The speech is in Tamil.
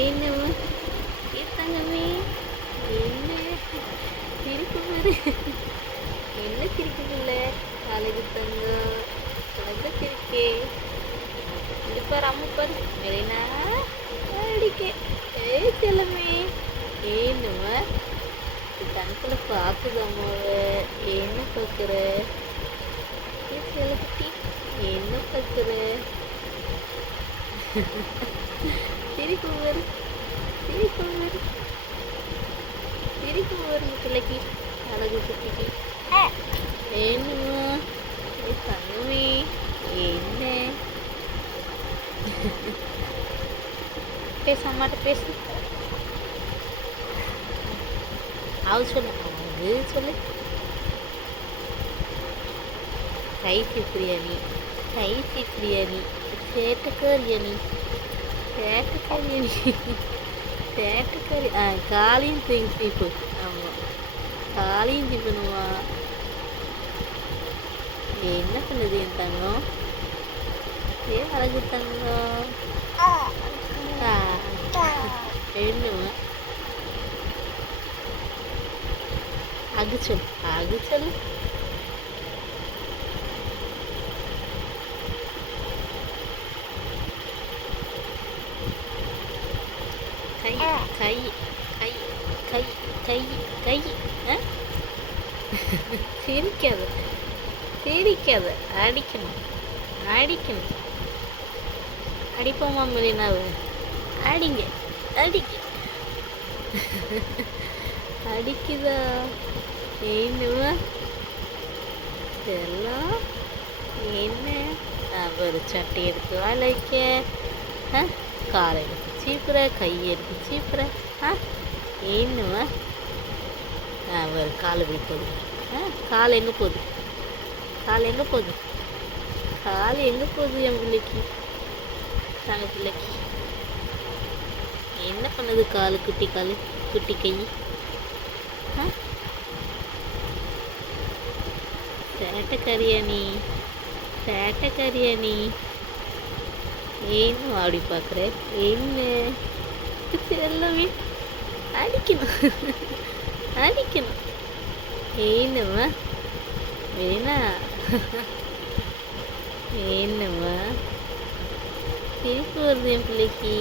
என்னம்மா தங்கமே என்ன சிரிப்பு பாரு. என்ன சிரிப்பு பிள்ளை அழகு தங்கம் உனக்கு சிரிக்கே. இது பாரு அம்மா பாரு மெரினா அடிக்க. செல்லமே ஏன்னுமா கணக்குல பார்க்குது அம்மாவை. என்ன பார்க்குற செல்லக்குட்டி என்ன பார்க்குற? சிரிப்பு வரும் சிரிப்பு வரும் சிரிப்பு வரும் பிள்ளைக்கு அழகு குட்டிக்கு. என்னமா தங்கமே என்ன பேச அம்மாட்ட பேசு. அது சொல்லு அது சொல்லு. கைசி பிரியாணி கைசி பிரியாணி சேட்டுக்கரியாணி சேட்டுக்கரியாணி சேட்டுக்கறி காலையும் சீப்பு. ஆமாம் காலையும் சீப்பணுமா? என்ன பண்ணுது என் தங்கம்? ஏன் அழகு தங்கம்? என்னமா அது சொல் அது சொல்லு. கை கை கை கை கை கை சிரிக்காது சிரிக்காது. அடிக்கணும் அடிக்கணும். அடிப்போமா மெலினாவை? அடிங்க அடிக்க. அடிக்குதா? என்னவா எல்லாம் என்ன ஒரு சட்டை எடுத்து வளைக்க காலை எடுத்து சீப்புற கை எடுத்து சீப்புற என்னவா ஒரு கால் எப்படி போகுது? கால் எங்கே போகுது? கால் எங்கே போகுது? கால் எங்கே போகுது என் பிள்ளைக்கு? தங்க பிள்ளைக்கு என்ன பண்ணுது? கால் குட்டி கால் குட்டி கை சேட்டைக்கரியாணி சேட்டைக்கரியாணி. ஏன்னு அப்படி பார்க்குற? என்ன எல்லாமே அடிக்கணும் அடிக்கணும். ஏன்னம்மா வேணா என்னம்மா சிரிப்பு வருது என் பிள்ளைக்கு?